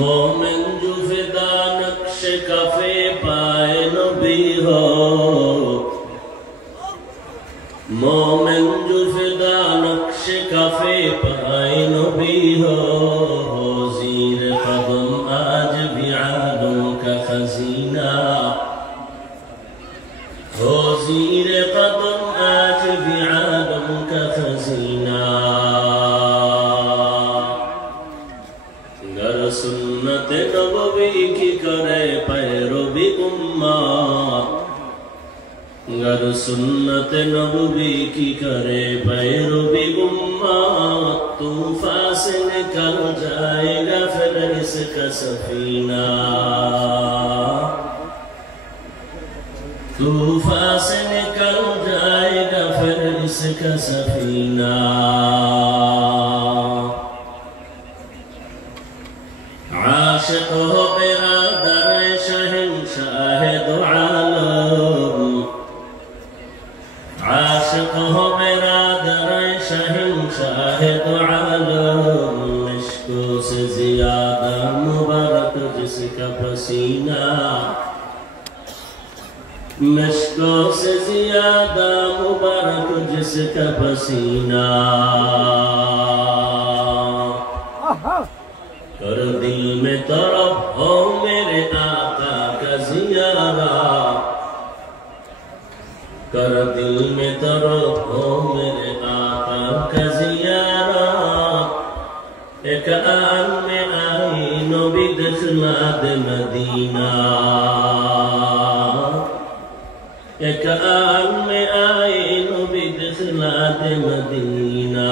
مومن جو فدا نقش کفے پائے نبی ہو، مومن جو فدا نقش کفے پائے نبی ہو، زیر قدم آج بھی عالم کا خزینہ، ہو زیر قدم آج بھی عالم کا خزینہ۔ گر سنت نبوی کی کرے پیروی امت، گر سنت نبوی کی کرے پیروی امت، طوفان سے نکل جائے گا پھر اس کا سفینہ، طوفان سے نکل جائے گا پھر اس کا سفینہ۔ عاشق ہو برادر شہنشاہ دو عالم، عاشق ہو برادر شہنشاہ دو عالم، مشکوں سے زیادہ مبارک جس کا پسینہ، مشکوں سے زیادہ مبارک جس کا پسینہ۔ کر دل میں طرف ہو میرے آقا کا زیارہ، کر دل میں طرف ہو میرے آقا کا زیارہ، ایک آن میں آئی نبی دخلاد مدینہ، ایک آن میں آئی نبی دخلاد مدینہ۔